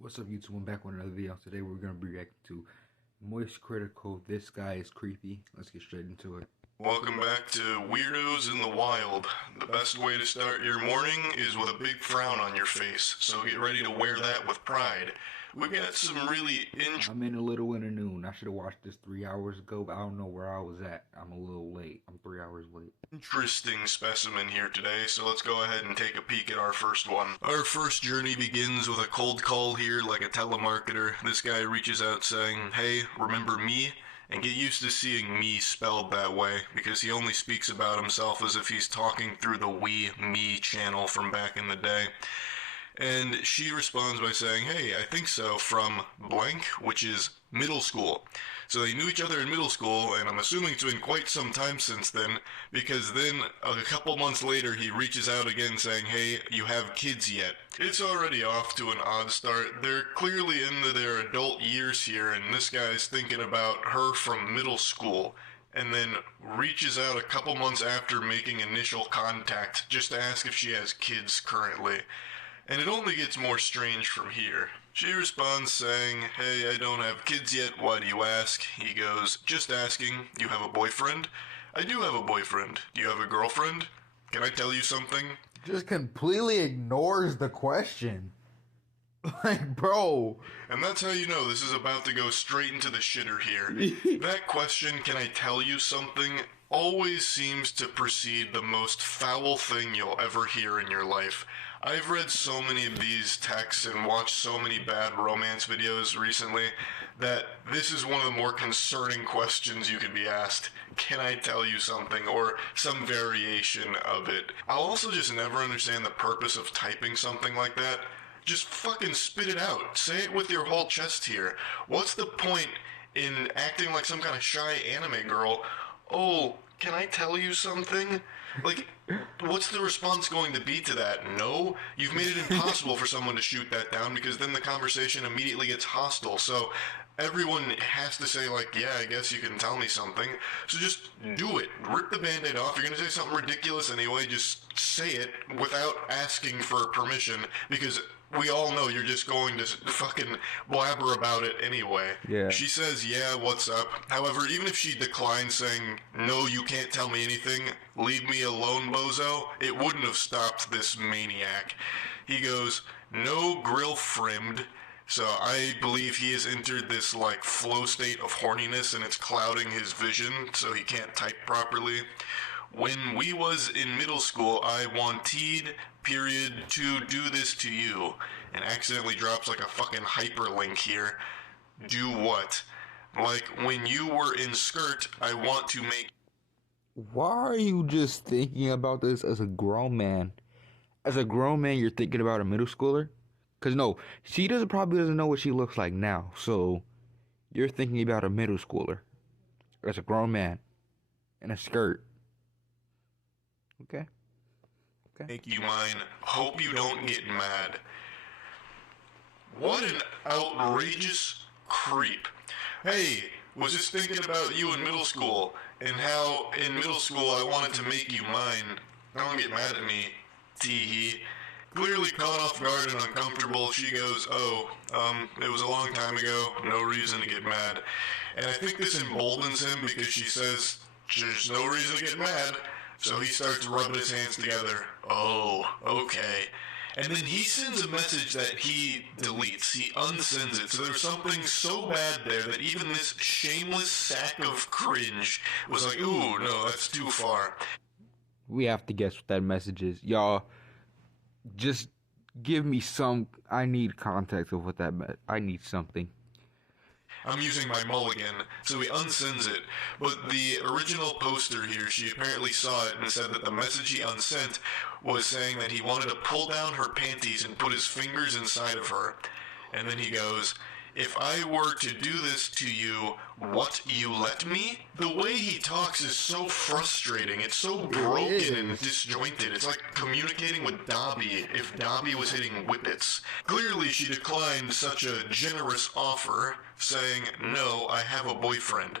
What's up, YouTube? I'm back with another video. Today we're going to be reacting to Moist Critical. This guy is creepy. Let's get straight into it. Welcome back to Weirdos in the Wild. The best way to start your morning is with a big frown on your face, so get ready to wear that with pride. We got some really I'm in a little in the noon. I should have watched this 3 hours ago, but I don't know where I was at. I'm a little late. I'm 3 hours late. interesting specimen here today, so let's go ahead and take a peek at our first one. Our first journey begins with a cold call here like a telemarketer. This guy reaches out saying, "Hey, remember me?" And get used to seeing me spelled that way, because he only speaks about himself as if he's talking through the We Me channel from back in the day. And she responds by saying, "Hey, I think so, from blank," which is middle school. So they knew each other in middle school, and I'm assuming it's been quite some time since then, because then a couple months later he reaches out again saying, "Hey, you have kids yet?" It's already off to an odd start. They're clearly into their adult years here, and this guy's thinking about her from middle school, and then reaches out a couple months after making initial contact just to ask if she has kids currently. And it only gets more strange from here. She responds saying, "Hey, I don't have kids yet, why do you ask?" He goes, "Just asking, you have a boyfriend?" "I do have a boyfriend. Do you have a girlfriend? Can I tell you something?" Just completely ignores the question. Like, bro. And that's how you know this is about to go straight into the shitter here. That question, "Can I tell you something?" always seems to precede the most foul thing you'll ever hear in your life. I've read so many of these texts and watched so many bad romance videos recently that this is one of the more concerning questions you could be asked. "Can I tell you something?" or some variation of it. I'll also just never understand the purpose of typing something like that. Just fucking spit it out. Say it with your whole chest here. What's the point in acting like some kind of shy anime girl? "Oh, can I tell you something?" Like, what's the response going to be to that? No? You've made it impossible for someone to shoot that down, because then the conversation immediately gets hostile. So everyone has to say, like, "Yeah, I guess you can tell me something." So just do it. Rip the band-aid off. You're gonna say something ridiculous anyway, just say it without asking for permission, because we all know you're just going to fucking blabber about it anyway. Yeah. She says, "Yeah, what's up?" However, even if she declines saying, "No, you can't tell me anything, leave me alone, bozo," it wouldn't have stopped this maniac. He goes, "No grill frimmed." So I believe he has entered this like flow state of horniness, and it's clouding his vision so he can't type properly. "When we was in middle school, I wanted, period, to do this to you," and accidentally drops like a fucking hyperlink here. "Do what?" Like, "When you were in skirt, I want to make..." Why are you just thinking about this as a grown man? As a grown man, you're thinking about a middle schooler? Because no, she probably doesn't know what she looks like now. So you're thinking about a middle schooler as a grown man in a skirt. Okay. "Make you mine. Hope you don't get mad." What an outrageous creep. "Hey, was just thinking about you in middle school, and how in middle school I wanted to make you mine. Don't get mad at me, tee-hee." Clearly caught off guard and uncomfortable, she goes, "Oh, it was a long time ago, no reason to get mad." And I think this emboldens him, because she says, "There's no reason to get mad." So he starts rubbing his hands together. "Oh, okay." And then he sends a message that he deletes. He unsends it. So there's something so bad there that even this shameless sack of cringe was like, "Ooh, no, that's too far." We have to guess what that message is. Y'all, just give me some. I need context of what that meant. I need something. I'm using my mulligan, so he unsends it. But the original poster here, she apparently saw it and said that the message he unsent was saying that he wanted to pull down her panties and put his fingers inside of her. And then he goes, "If I were to do this to you, what, you let me?" The way he talks is so frustrating. It's so broken and disjointed. It's like communicating with Dobby if Dobby was hitting whippets. Clearly she declined such a generous offer, saying, "No, I have a boyfriend."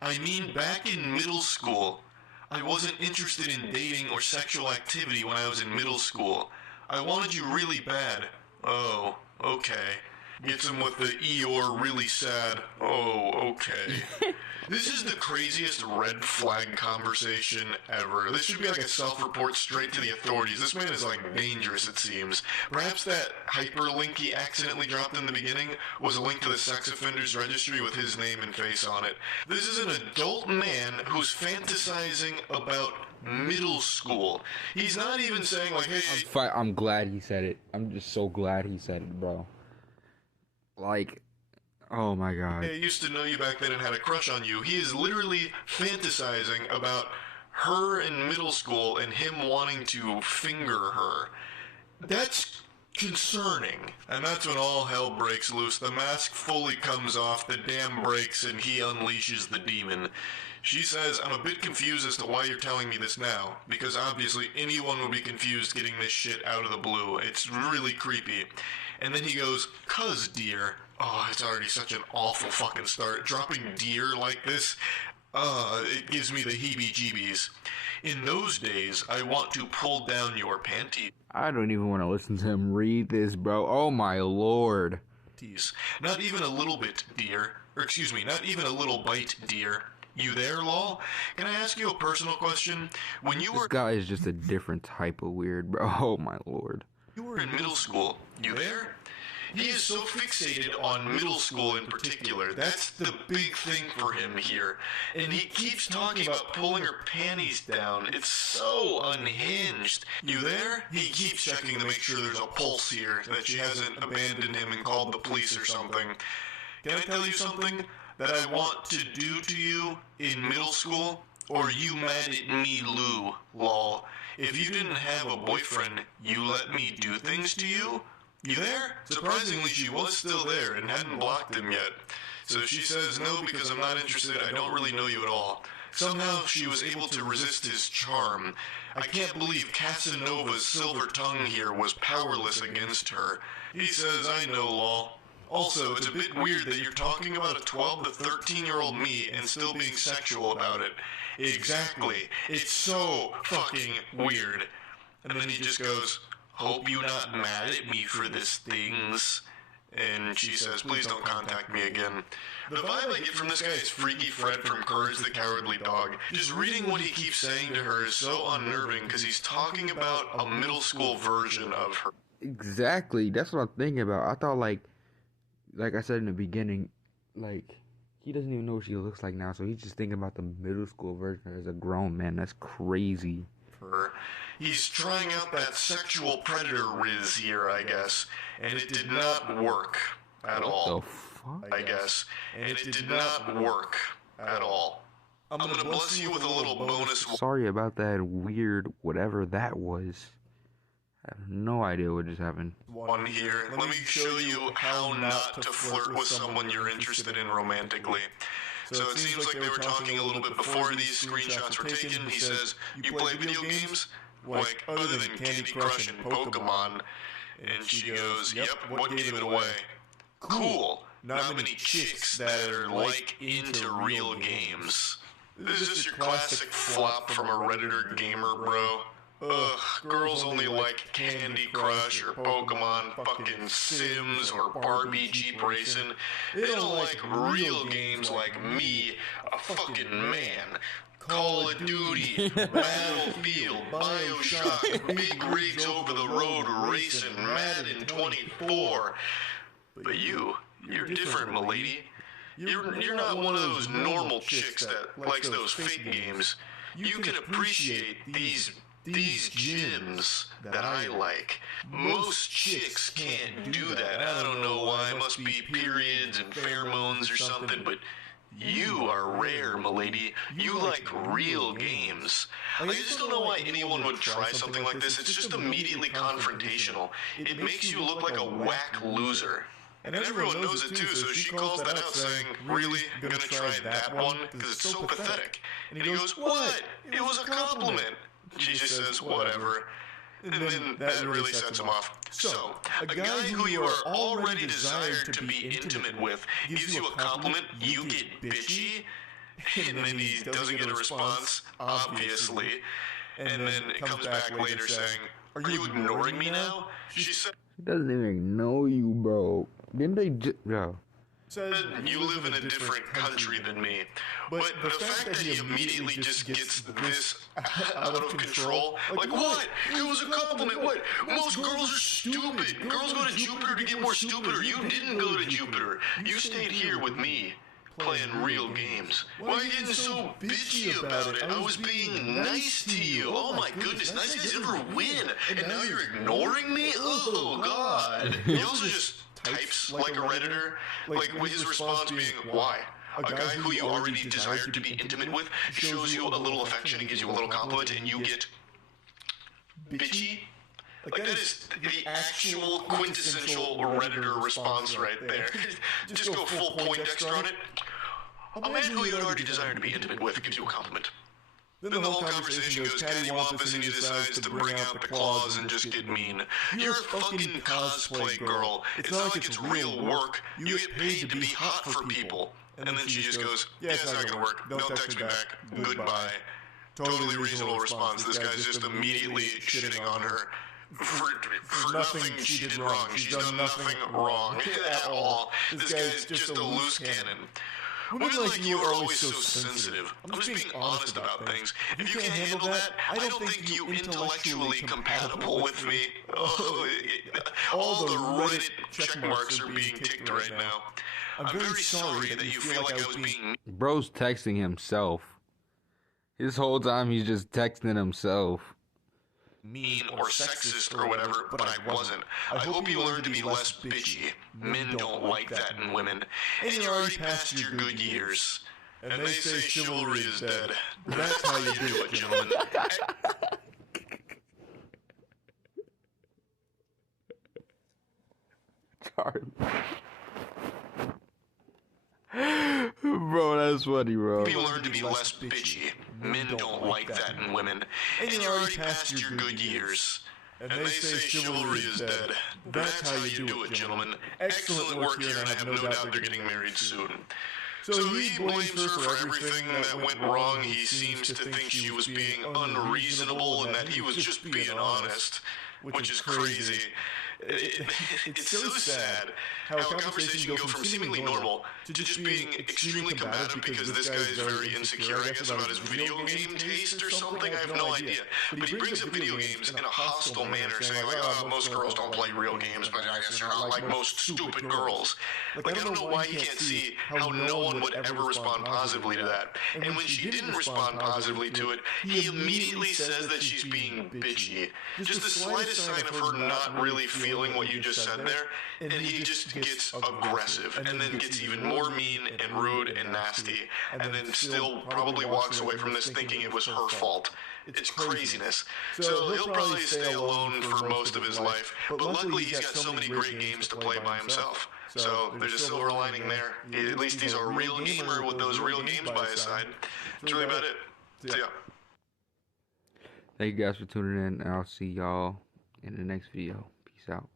I mean, back in middle school, I wasn't interested in dating or sexual activity when I was in middle school. I wanted you really bad. Oh, okay. Gets him with the Eeyore really sad. Oh, okay. This is the craziest red flag conversation ever. This should be like a self-report straight to the authorities. This man is like dangerous, it seems. Perhaps that hyperlink he accidentally dropped in the beginning was a link to the sex offenders registry with his name and face on it. This is an adult man who's fantasizing about middle school. He's not even saying like, hey... I'm glad he said it. I'm just so glad he said it, bro. Like... Oh my god. I used to know you back then and had a crush on you. He is literally fantasizing about her in middle school and him wanting to finger her. That's concerning. And that's when all hell breaks loose. The mask fully comes off, the dam breaks, and he unleashes the demon. She says, I'm a bit confused as to why you're telling me this now, because obviously anyone would be confused getting this shit out of the blue. It's really creepy. And then he goes, 'cause dear. Oh, it's already such an awful fucking start. Dropping dear like this, it gives me the heebie-jeebies. In those days, I want to pull down your panties. I don't even want to listen to him read this, bro. Oh my lord. Not even a little bit, dear. Or excuse me, not even a little bite, dear. You there, lol? Can I ask you a personal question? When you This guy is just a different type of weird, bro. Oh my lord. You were in middle school. You there? He is so fixated on middle school in particular. That's the big thing for him here. And he keeps talking about pulling her panties down. It's so unhinged. You there? He keeps checking to make sure there's a pulse here, that she hasn't abandoned him and called the police or something. Can I tell you something that I want to do to you in middle school? Or you mad at me, Lou, lol. If you didn't have a boyfriend, you let me do things to you? You there? Surprisingly, she was still there and hadn't blocked him yet. So she says, no, because I'm not interested, I don't really know you at all. Somehow she was able to resist his charm. I can't believe Casanova's silver tongue here was powerless against her. He says, I know, lol. Also, it's a bit weird that you're talking about a 12 to 13-year-old me and still being sexual about it. Exactly. It's so fucking weird. And then he just goes, hope you're not mad at me for this things. And she says, please don't contact me again. The vibe I get from this guy is Freaky Fred from Courage the Cowardly Dog. Just reading what he keeps saying to her is so unnerving because he's talking about a middle school version of her. Exactly. That's what I'm thinking about. I thought like I said in the beginning, like, he doesn't even know what she looks like now, so he's just thinking about the middle school version as a grown man. That's crazy. He's trying out that sexual predator riz here, I guess, and it did not work at all. What the fuck? I guess, and it did not work at all. I'm gonna bless you with a little bonus. Sorry about that weird whatever that was. I have no idea what just happened. One here. Let me show you how not to flirt with someone you're interested in romantically. So it seems like they were talking a little bit before these screenshots were taken. He says, you play video games? Like, other than Candy Crush and Pokemon. And she goes, yep, what gave it away? Cool. Not many chicks that are, like, into real games. This is just your classic flop from a Redditor gamer, bro. Ugh, girls only like Candy Crush or Pokemon, fucking Sims or Barbie Jeep Racing. They don't like real games like me, a fucking man. Call of Duty, Battlefield, Bioshock, Big Rigs Over the Road Racing, Madden 24. But you're different, m'lady. You're not one of those normal chicks that likes those fake games. You can appreciate these gyms that I like. Most chicks can't do that. I don't know why. It must be periods and pheromones or something, but you are rare, m'lady. You like real games. I just don't know why anyone would try something like this. It's just immediately confrontational. It makes you look like a whack loser. And everyone knows it too, so she calls that out saying, really, gonna try that one? Because it's so pathetic. And he goes, what? It was a compliment. She just says, whatever. And then that really sets him off. So, a guy who you are already desired to be intimate with gives you a compliment, you get bitchy, and then he doesn't get a response, obviously. And then it comes back later saying, are you ignoring me now? She said, He doesn't even know you, bro. Didn't they just... No. Said you live in a different country than me. But the fact that he immediately just gets this out of control, like what? It was a compliment. What? Most girls are stupid. Girls go to Jupiter to get more stupider. You didn't go to Jupiter. You stayed here with me. Playing real games. Why are you getting so bitchy about it? I was being nice to you. Oh my goodness, nice guys never win. And now you're ignoring me? Oh god. He also just types like a Redditor, like with his response being, why? A guy who you already desired to be intimate with shows you a little affection and gives you a little compliment and you get bitchy? Like that is the actual quintessential Redditor response right there. Just go full Poindexter on it. A man who you already desired to be intimate with gives you a compliment. Then the whole conversation goes cattywampus and he decides to bring out the claws and just get mean. You're a fucking cosplay girl. It's not like it's real work. You get paid to be hot for people. And then she just goes, yeah, it's not gonna work. Don't text me back. Goodbye. Totally reasonable response. This guy's just immediately shitting on her. For nothing she did wrong. She's done nothing wrong at all. This guy's just a loose cannon. Women like you are always so sensitive. I'm just being honest about things. If you can't handle that, I don't think you intellectually compatible with me. Oh, all the Reddit check marks are being ticked right now. I'm very sorry that you feel like I was being... Bro's texting himself. This whole time he's just texting himself. Mean or sexist or whatever, but I wasn't. I hope you learn to be less bitchy. Men don't like that in women. And you're already past your good years. And they say chivalry is dead. That's how you do it, gentlemen. Sorry. Bro, that's funny, bro. You learn to be less bitchy. Men don't like that in women. And you're already past your good years. And they say chivalry is dead. That's how you do it, gentlemen. Excellent work here, and I have no doubt they're getting married soon. So he blames her for everything that went wrong. He seems to think she was being unreasonable and that he was just being honest, which is crazy. It's so sad how a conversation can go from seemingly normal to just being extremely combative because this guy is very insecure, I guess, about his video game taste or something. I have no idea. But he brings up video games in a hostile manner, saying like, oh, most girls don't play real games, but I guess you're not like most stupid girls. Like, I don't know why he can't see how no one would ever respond positively to that. And when she didn't respond positively to it, he immediately says that she's being bitchy. Just the slightest sign of her not really feeling what you just said there, and he just gets aggressive, and then gets even more mean and rude and nasty, and then still probably walks away from this thinking it was her fault. It's craziness. So he'll probably stay alone for most of his life, but luckily he's got so many great games to play by himself. So there's a silver lining there. At least he's a real gamer with those real games by his side. That's really about it. So yeah. Thank you guys for tuning in, and I'll see y'all in the next video. Peace out.